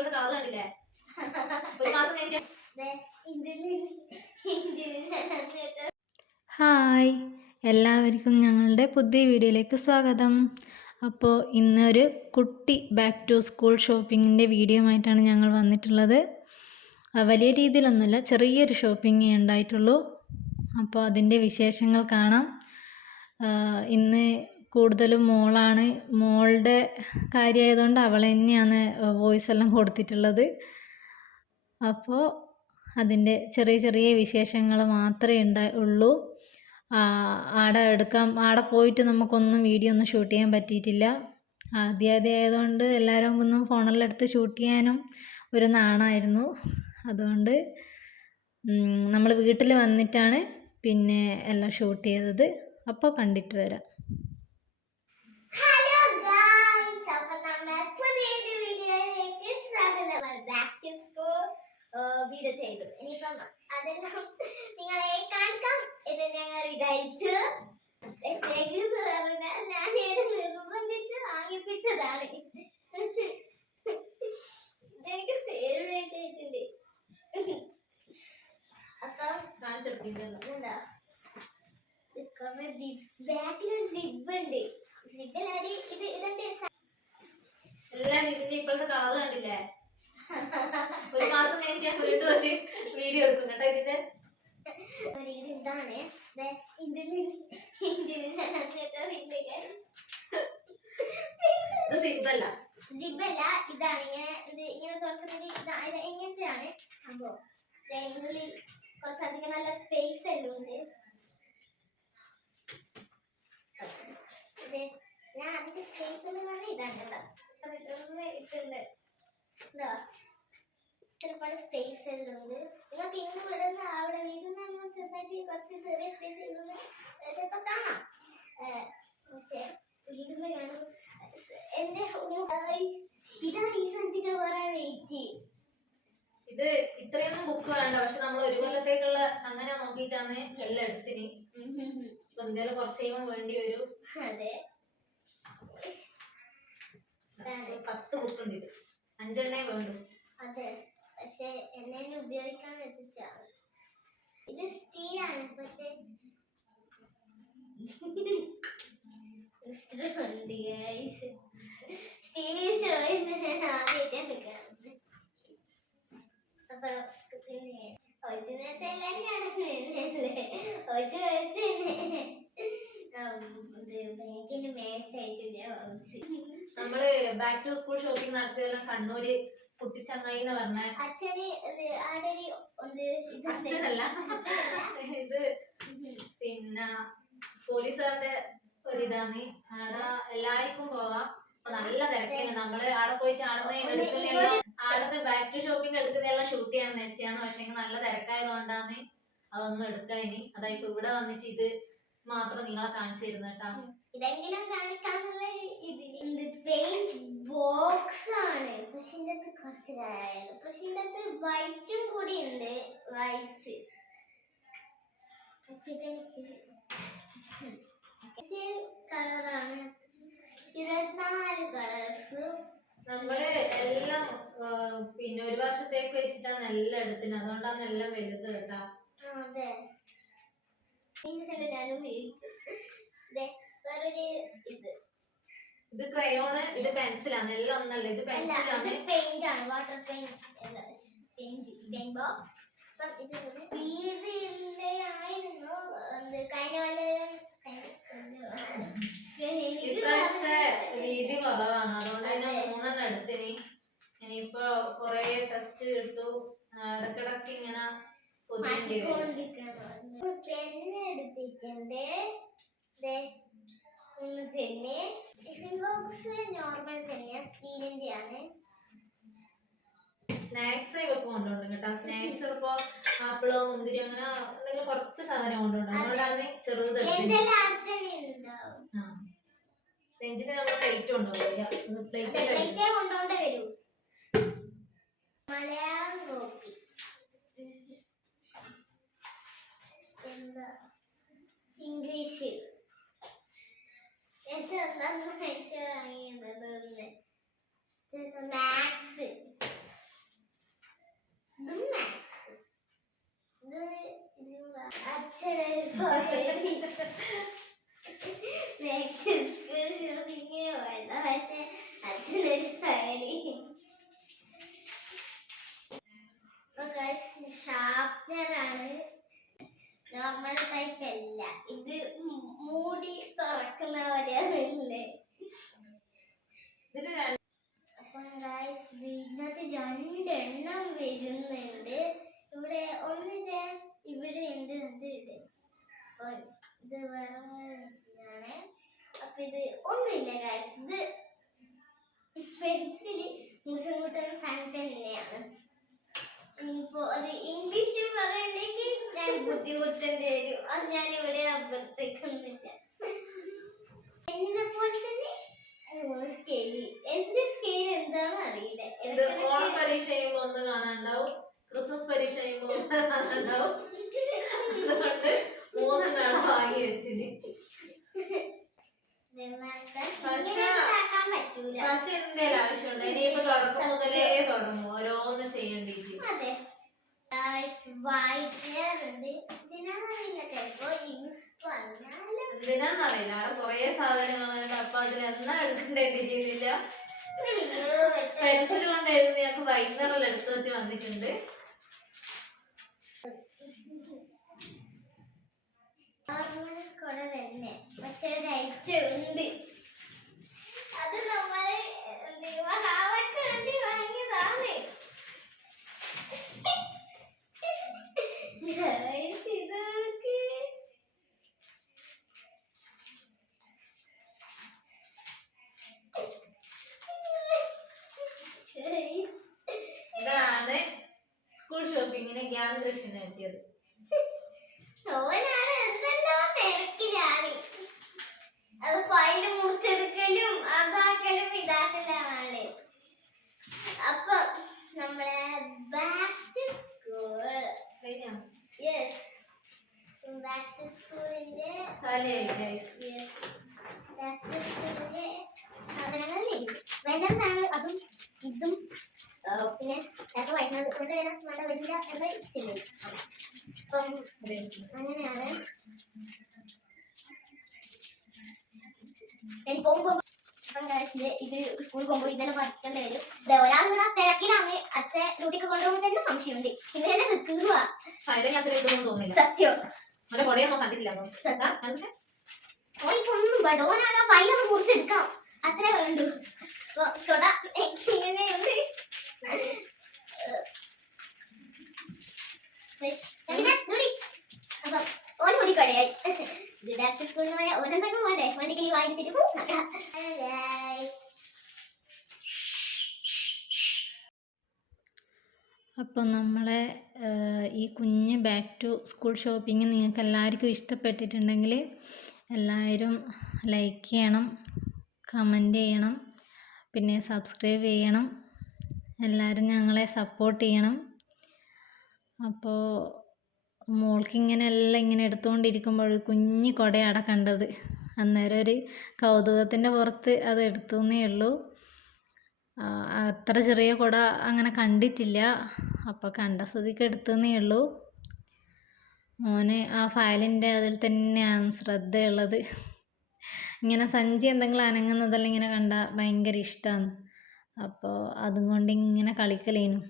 ഇപ്പോഴത്തെ കളർ കണ്ടില്ലേ? ഒരു മാസം കഴിഞ്ഞ ഹായ്, എല്ലാവർക്കും ഞങ്ങളുടെ പുതിയ വീഡിയോയിലേക്ക് സ്വാഗതം. അപ്പോൾ ഇന്നൊരു കുട്ടി ബാക്ക് ടു സ്കൂൾ ഷോപ്പിങ്ങിൻ്റെ വീഡിയോ ആയിട്ടാണ് ഞങ്ങൾ വന്നിട്ടുള്ളത്. വലിയ രീതിയിലൊന്നുമില്ല, ചെറിയൊരു ഷോപ്പിംഗ് ഉണ്ടായിട്ടുള്ളൂ. അപ്പോൾ അതിൻ്റെ വിശേഷങ്ങൾ കാണാം. ഇന്ന് കൂടുതലും മോളാണ്, മോളുടെ കാര്യമായതുകൊണ്ട് അവൾ തന്നെയാണ് വോയിസ് എല്ലാം കൊടുത്തിട്ടുള്ളത്. അപ്പോൾ അതിൻ്റെ ചെറിയ ചെറിയ വിശേഷങ്ങൾ മാത്രമേ ഉള്ളൂ. ആടെ പോയിട്ട് നമുക്കൊന്നും വീഡിയോ ഒന്നും ഷൂട്ട് ചെയ്യാൻ പറ്റിയിട്ടില്ല. ആദ്യം ആയതുകൊണ്ട് എല്ലാവരും ഒന്നും ഫോണെല്ലാം എടുത്ത് ഷൂട്ട് ചെയ്യാനും ഒരു നാണമായിരുന്നു. അതുകൊണ്ട് നമ്മൾ വീട്ടിൽ വന്നിട്ടാണ് പിന്നെ എല്ലാം ഷൂട്ട് ചെയ്തത്. അപ്പോൾ കണ്ടിട്ട് വരാം. വീഡിയോ ചെയ്തു. ഇനിയിപ്പം അതെല്ലാം നിങ്ങളെ കാണിക്കാം എന്ന് ഞങ്ങൾ വിചാരിച്ചു. ഞാൻ നിർബന്ധിച്ച് വാങ്ങിപ്പിച്ചതാണ്. ഇതെനിക്ക് ഫേവറേറ്റ് ആയിട്ടുണ്ട്. അപ്പം എന്താ ബാക്കിലൊരു സിബ് ഉണ്ട്. സിബിലടി ഇത് ഇതിന്റെ എല്ലാം ഇതിന്റെ ഇപ്പോഴത്തെ കളർ കണ്ടില്ലേ? ഒരു മാസം കഴിഞ്ഞ് ഞാൻ വീണ്ടും ഒരു വീഡിയോ എടുക്കും കേട്ടോ. ഇതിന്റെ ഇതാണ് സിബല്ല, ഇതാണ് ഇങ്ങനെ തുറക്കുന്നത്. എങ്ങനത്തെയാണ് സംഭവം? ഇതിനുള്ളിൽ കുറച്ചധികം നല്ല സ്പേസ് എല്ലാം ഉണ്ട്. ഞാൻ അതിന്റെ സ്പേസ് എന്ന് പറഞ്ഞാൽ ഇതാണ് ഇട്ടുണ്ട്. ഒരുപാട് സ്പേസ് എല്ലാം ഉണ്ട്. നിങ്ങൾക്ക് ഇന്ന് വിടുന്ന അവിടെ വീടുന്ന ചെറുതായിട്ട് കുറച്ച് ചെറിയ സ്പേസ് ചിലപ്പോ കാണാം. പക്ഷേ വീടുന്ന കാണും. എന്റെ ഇതാണ് ഈ സന്ധിക്ക് കുറെ വെയിറ്റ്. ഇത് ഇത്രയൊന്നും ബുക്ക് വേണ്ട, പക്ഷെ നമ്മൾ ഒരു കൊല്ലത്തേക്കുള്ള അങ്ങനെ നോക്കിയിട്ടാണ് എല്ലാം എടുത്തിന്. ഇപ്പൊ എന്തായാലും കുറച്ച് കഴിയുമ്പോൾ വേണ്ടി വരും. അതെ, 10 ബുക്ക് ഉണ്ട്. ഇത് 5 വേണ്ടു. അതെ, പക്ഷെ എന്നെ ഉപയോഗിക്കാൻ വെച്ചാണ്. ഇത് സ്റ്റീലാണ്. പക്ഷെ നമ്മള് ബാക്ക് ടു സ്കൂൾ ഷോപ്പിംഗ് നടത്തിയതെല്ലാം കണ്ണൂര് കുട്ടിച്ചങ്ങായി എന്ന് പറഞ്ഞ അച്ഛനല്ല, ഇത് പിന്നെ പോലീസുകാരുടെ ഒരിതാണ്. ആടെ എല്ലാവർക്കും പോകാം. അപ്പൊ നല്ല തിരക്കാണ്. നമ്മള് ആടെ പോയിട്ട് ആടത്തെ ബാക്ക് ടു ഷോപ്പിംഗ് എടുക്കുന്നതെല്ലാം ഷൂട്ട് ചെയ്യാന്ന് വെച്ചാണ്. പക്ഷെ നല്ല തിരക്കായതുകൊണ്ടാണ് അതൊന്നും എടുക്കാനി. അതായത് ഇവിടെ വന്നിട്ട് ഇത് മാത്രം നിങ്ങളെ കാണിച്ചു തരുന്ന കേട്ടാ. ഇതെങ്കിലും കാണിക്കാന്നുള്ള ഇതില് പെയിന്റ് ബോക്സ് ആണ്. പക്ഷെ ഇതിന്റെ അകത്ത് കുറച്ച് കാര്യമായാലും പക്ഷെ ഇതിന്റെ അകത്ത് വൈറ്റും കൂടി ഉണ്ട്. വൈറ്റ് കളറാണ്. 24 കളേഴ്സ്. നമ്മള് എല്ലാം പിന്നെ ഒരു വർഷത്തേക്ക് വെച്ചിട്ടാണ് എല്ലാം എടുത്തിന്. അതുകൊണ്ടാണ് എല്ലാം വലുത് കേട്ടാ. അതെ, ഞാനും വേറൊരു ഇത് ക്രയോണ്, ഇത് പെൻസിലാണ്. എല്ലാം ഒന്നല്ല, ഇത് പെൻസിലാണ്. പെയിന്റ് ആണ്, വാട്ടർ പെയിന്റ് ബോക്സ്. ആയിരുന്നു ഇപ്രാവശ്യത്തെ വീതി കുറവാണ്. അതുകൊണ്ട് തന്നെ 3 എടുത്തിന്. ഇനിയിപ്പോ കൊറേ ടെസ്റ്റ് കിട്ടു. ഇടക്കിടക്ക് ഇങ്ങനെ പെണ്ണ് എടുത്തിട്ടുണ്ട്. പിന്നെ ടിഫിൻ ബോക്സ് നോർമൽ തന്നെയാ, സ്റ്റീലിന്റെ ആണ്. സ്നാക്സ് ഇവർക്ക് കൊണ്ടുപോകും കേട്ടോ. സ്നാക്സ് ഇപ്പൊ ആപ്പിളോ മുന്തിരി അങ്ങനെ എന്തെങ്കിലും കുറച്ച് സാധനം കൊണ്ടുപോകും. അതുകൊണ്ടാണ് ചെറുത്. രഞ്ജിന് നമ്മൾ പ്ലേറ്റ് കൊണ്ടുപോകില്ല. പ്ലേറ്റ് കൊണ്ടുപോകേണ്ടി വരും. മലയാളം കോപ്പി എന്താ ഇംഗ്ലീഷ് നന്നായിട്ട് വാങ്ങിയത്. മാത്സ് അച്ഛനൊരു ഫയലി സ്കൂൾ ഷോപ്പിങ്ങിന് പോയതാ, പക്ഷെ അച്ഛനൊരു ഫയലി. ഷാർപ്നറാണ്, നോർമൽ ടൈപ്പ് അല്ല, ഇത് മൂടി തുറക്കുന്ന പോലെയാണല്ലേ. അപ്പം ഗൈസ് ഇതിനകത്ത് 2 എണ്ണം വരുന്നുണ്ട്. ഇവിടെ ഒന്നിന്റെ ഇവിടെ ഉണ്ട്, ഇത് അപ്പൊ ഇത് വേറെ ആണ്. അപ്പൊ ഇത് ഒന്നുമില്ല ഗൈസ്, ഇത് പെൻസില് മുറിച്ചും കൂട്ടുന്ന സാധനം തന്നെയാണ്. ഇനിയിപ്പോ അത് ഇംഗ്ലീഷിൽ പറയണമെങ്കിൽ ഞാൻ ബുദ്ധിമുട്ടേണ്ടി വരും, അത് ഞാൻ ഇവിടെ അഭ്യർത്ഥിക്കുന്നില്ല. പോലെ തന്നെ സ്കെയില്, എന്റെ സ്കെയിൽ എന്താണെന്ന് അറിയില്ല. ഓണം പരീക്ഷ ചെയ്യുമ്പോ ഒന്ന് കാണാണ്ടാവും, ക്രിസ്മസ് പരീക്ഷ ചെയ്യുമ്പോ ഒന്ന് കാണാണ്ടാവും. അതുകൊണ്ട് 3 വാങ്ങി വെച്ചിന്. പക്ഷെ എന്തേലും ആവശ്യമുണ്ട്, ഇനിയിപ്പോ തുടക്കം മുതലേ തുടങ്ങും ഓരോന്ന് ചെയ്യേണ്ടിട്ട്. അതെ, എന്തിനാന്നറിയില്ല, അവിടെ കൊറേ സാധനങ്ങളുണ്ട്. അപ്പൊ അതിൽ എന്നാ എടുക്കണ്ടെന്ന് ചെയ്യുന്നില്ല. പെൻസിൽ കൊണ്ട് എഴുതി ഞങ്ങൾക്ക് വൈകുന്നേരം എടുത്തു വെച്ച് വന്നിട്ടുണ്ട്. പക്ഷെ ഉണ്ട്, അത് നമ്മള് ആളൊക്കെ വേണ്ടി വാങ്ങിയതാണ്. ഇതാണ് സ്കൂൾ ഷോപ്പിങ്ങിന് ഗ്യാൻകൃഷ്ണന് എത്തിയത്. തിരക്കിലാണ്, അത് ഫയല് മുറിച്ചെടുക്കലും അതാക്കലും ഇതാക്കലാണ്. അപ്പൊ നമ്മളെ back to school, back to സ്കൂളിന്റെ സാധനങ്ങളില്ലേ, വേണ്ട സാധനങ്ങൾ അതും ഇതും, പിന്നെ ചിലപ്പോൾ വൈകുന്നേരം കൊണ്ട് വരാൻ വേണ്ട വരില്ല എന്ന് ഇച്ചില്ലേ. അപ്പം അങ്ങനെയാണ് എനിക്ക് പോകുമ്പോ ഇത് സ്കൂളിൽ പോകുമ്പോ ഇതെല്ലാം പറിക്കേണ്ടി വരും. ഒരാളിങ്ങനെ തിരക്കിലാണ്, അച്ഛൻ ഡ്യൂട്ടിക്ക് കൊണ്ടുപോകുമ്പോൾ തന്നെ സംശയമുണ്ട്, പിന്നെ തന്നെ കീറുക. സത്യം ഓനിക്കൊന്നും വേണ്ട, ഓനാണ് പൈലൊന്ന് കുറിച്ചെടുക്കണം, അത്രേ വേണ്ടു. ഇങ്ങനെയുണ്ട്. അപ്പൊ ഓന് ഒരു കടയായി. ഇത് ബാക്ക് സ്കൂളിൽ പോയ ഓനെന്തൊക്കെ പോകണ്ടേ, വണ്ടിക്ക് വാങ്ങിച്ചിട്ട് പോകും. അപ്പോൾ നമ്മളെ ഈ കുഞ്ഞ് ബാക്ക് ടു സ്കൂൾ ഷോപ്പിംഗ് നിങ്ങൾക്ക് എല്ലാവർക്കും ഇഷ്ടപ്പെട്ടിട്ടുണ്ടെങ്കിൽ എല്ലാവരും ലൈക്ക് ചെയ്യണം, കമൻറ്റ് ചെയ്യണം, പിന്നെ സബ്സ്ക്രൈബ് ചെയ്യണം. എല്ലാവരും ഞങ്ങളെ സപ്പോർട്ട് ചെയ്യണം. അപ്പോൾ മോൾക്ക് ഇങ്ങനെ എല്ലാം ഇങ്ങനെ എടുത്തുകൊണ്ടിരിക്കുമ്പോൾ കുഞ്ഞ് കുടയാണ് കണ്ടത്. അന്നേരം ഒരു കൗതുകത്തിൻ്റെ പുറത്ത് അത് എടുത്തുവെന്നേ ഉള്ളൂ. അത്ര ചെറിയ കുട അങ്ങനെ കണ്ടിട്ടില്ല, അപ്പോൾ കണ്ട സ്ഥിതിക്ക് എടുത്തുവെന്നേ ഉള്ളൂ. മോന് ആ ഫയലിൻ്റെ അതിൽ തന്നെയാണ് ശ്രദ്ധയുള്ളത്. ഇങ്ങനെ സഞ്ചി എന്തെങ്കിലും അനങ്ങുന്നതെല്ലാം ഇങ്ങനെ കണ്ടാൽ ഭയങ്കര ഇഷ്ടമാണ്. അപ്പോൾ അതും കൊണ്ട് ഇങ്ങനെ കളിക്കലേനു.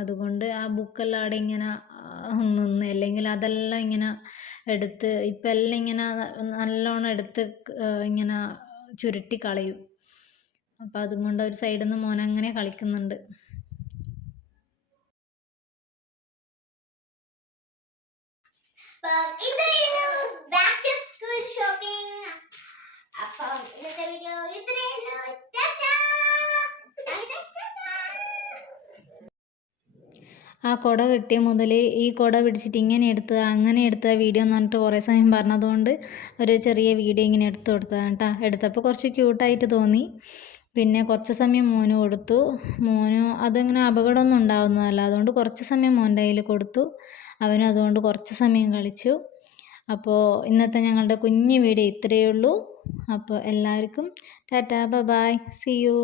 അതുകൊണ്ട് ആ ബുക്കെല്ലാം അവിടെ ഇങ്ങനെ നിന്ന്, അല്ലെങ്കിൽ അതെല്ലാം ഇങ്ങനെ എടുത്ത് ഇപ്പം എല്ലാം ഇങ്ങനെ നല്ലോണം എടുത്ത് ഇങ്ങനെ ചുരുട്ടി കളയും. അപ്പം അതുകൊണ്ട് ഒരു സൈഡിൽ നിന്ന് മോൻ അങ്ങനെ കളിക്കുന്നുണ്ട്. Back to school shopping. അപ്പം ഇന്നത്തെ വീഡിയോ ഇത്രയുള്ളൂ. ആ കുട കിട്ടിയ മുതൽ ഈ കുട പിടിച്ചിട്ട് ഇങ്ങനെ എടുത്തത് അങ്ങനെ എടുത്ത വീഡിയോ എന്ന് പറഞ്ഞിട്ട് കുറേ സമയം പറഞ്ഞതുകൊണ്ട് ഒരു ചെറിയ വീഡിയോ ഇങ്ങനെ എടുത്തു കൊടുത്തതാണ് കേട്ടോ. എടുത്തപ്പോൾ കുറച്ച് ക്യൂട്ടായിട്ട് തോന്നി. പിന്നെ കുറച്ച് സമയം മോന് കൊടുത്തു. മോന് അതിങ്ങനെ അപകടമൊന്നും ഉണ്ടാവുന്നതല്ല, അതുകൊണ്ട് കുറച്ച് സമയം മോൻ്റെ കയ്യിൽ കൊടുത്തു. അവനും അതുകൊണ്ട് കുറച്ച് സമയം കളിച്ചു. അപ്പോൾ ഇന്നത്തെ ഞങ്ങളുടെ കുഞ്ഞു വീഡിയോ ഇത്രയേ ഉള്ളൂ. അപ്പോൾ എല്ലാവർക്കും ടാറ്റാ, ബൈ, സീ യു.